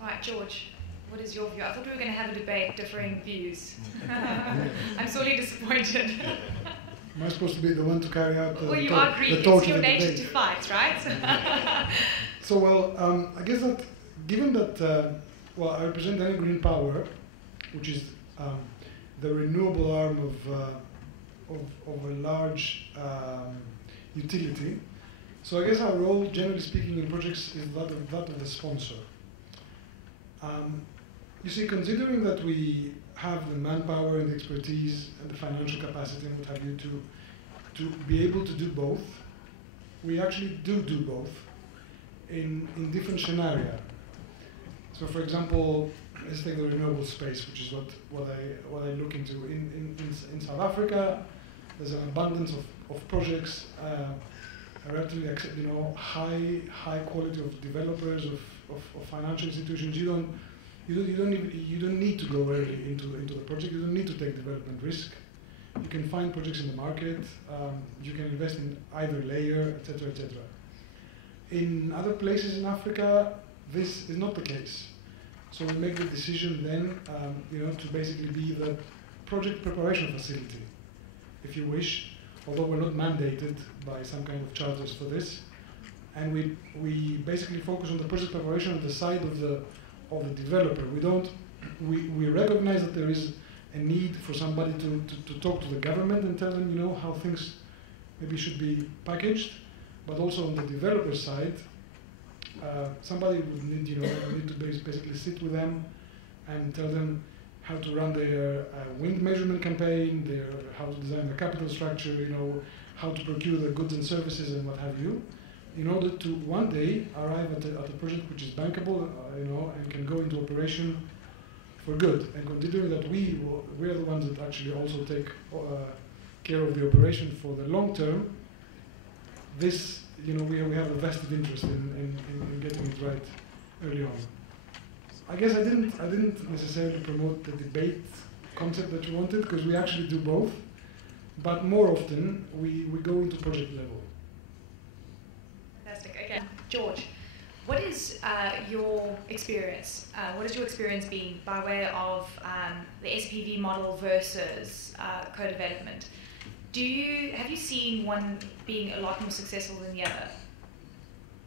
All right, George, what is your view? I thought we were going to have a debate, differing views. I'm sorely disappointed. Am I supposed to be the one to carry out the, well, you the, are Greek. the torch It's your of the nature debate? to fight, right? So, well, I guess that given that, well, I represent Enel Green Power, which is the renewable arm of a large utility. So I guess our role, generally speaking, in projects is that of the sponsor. You see, considering that we have the manpower and the expertise and the financial capacity and what have you to be able to do both, we actually do both in different scenarios. So, for example, let's take the renewable space, which is what I look into. In South Africa, there's an abundance of projects, a relatively high quality of developers, of financial institutions. You don't need to go early into the project. You don't need to take development risk. You can find projects in the market. You can invest in either layer, etc., etc. In other places in Africa, this is not the case. So we make the decision then, to basically be the project preparation facility, if you wish, although we're not mandated by some kind of charters for this. And we basically focus on the project preparation on the side of the developer. We recognize that there is a need for somebody to talk to the government and tell them, how things maybe should be packaged, but also on the developer side, somebody would need, to basically sit with them and tell them how to run their wind measurement campaign, how to design their capital structure, how to procure the goods and services and what have you, in order to one day arrive at a project which is bankable, and can go into operation for good. And considering that we're the ones that actually also take care of the operation for the long term, this, we have a vested interest in getting it right early on. I guess I didn't necessarily promote the debate concept that you wanted, because we actually do both, but more often we go into project level. Fantastic. Okay, George, what is your experience? What has your experience been by way of the SPV model versus co-development? Have you seen one being a lot more successful than the other?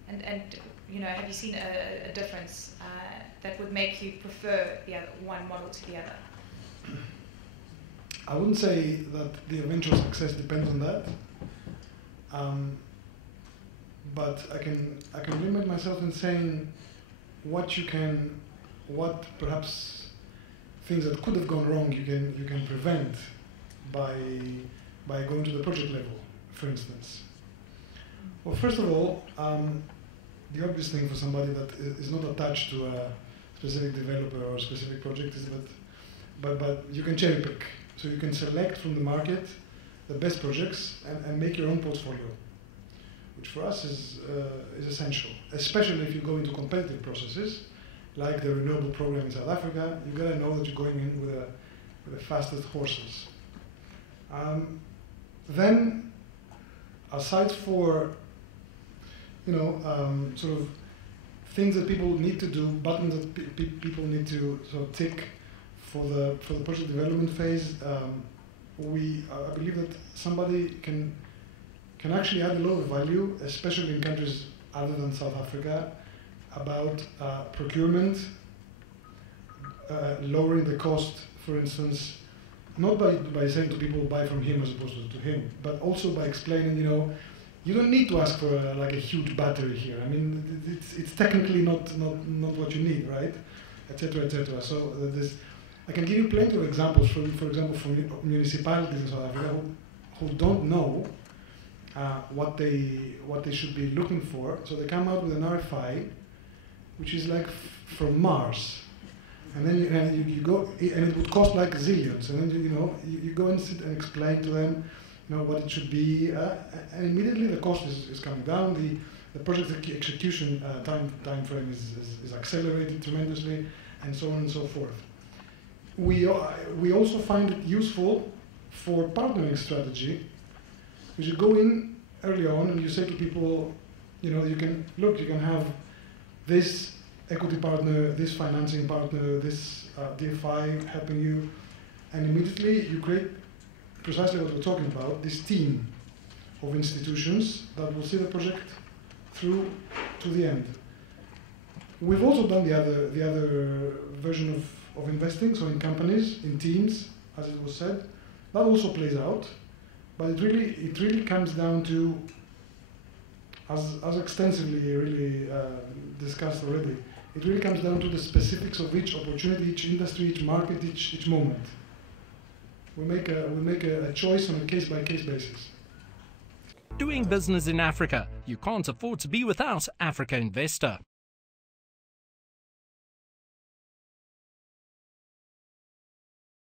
And have you seen a difference that would make you prefer one model to the other? I wouldn't say that the eventual success depends on that, but I can limit myself in saying what perhaps things that could have gone wrong you can prevent by going to the project level, for instance. Well, first of all, the obvious thing for somebody that is not attached to a specific developer or a specific project is but you can cherry pick. So you can select from the market the best projects and make your own portfolio, which for us is essential, especially if you go into competitive processes, like the renewable program in South Africa. You gotta know that you're going in with the fastest horses. Then, aside for sort of things that people need to do, buttons that people need to sort of tick for the project development phase, I believe that somebody can actually add a lot of value, especially in countries other than South Africa, about procurement, lowering the cost, for instance, not by saying to people buy from him as opposed to him, but also by explaining, you don't need to ask for a huge battery here. I mean, it's technically not what you need, right? Etc. etc. So I can give you plenty of examples, for example, from municipalities in South Africa who don't know what they should be looking for. So they come out with an RFI, which is like from Mars. And then you go, and it would cost like zillions. And then you go and sit and explain to them, what it should be, and immediately the cost is coming down. The project execution time frame is accelerated tremendously, and so on and so forth. We also find it useful for partnering strategy, because you go in early on and you say to people, you can have this equity partner, this financing partner, this DFI helping you, and immediately you create precisely what we're talking about, this team of institutions that will see the project through to the end. We've also done the other version of investing, so in companies, in teams, as it was said. That also plays out, but it really comes down to, as extensively really discussed already, it really comes down to the specifics of each opportunity, each industry, each market, each moment. We make a choice on a case-by-case basis. Doing business in Africa, you can't afford to be without Africa Investor.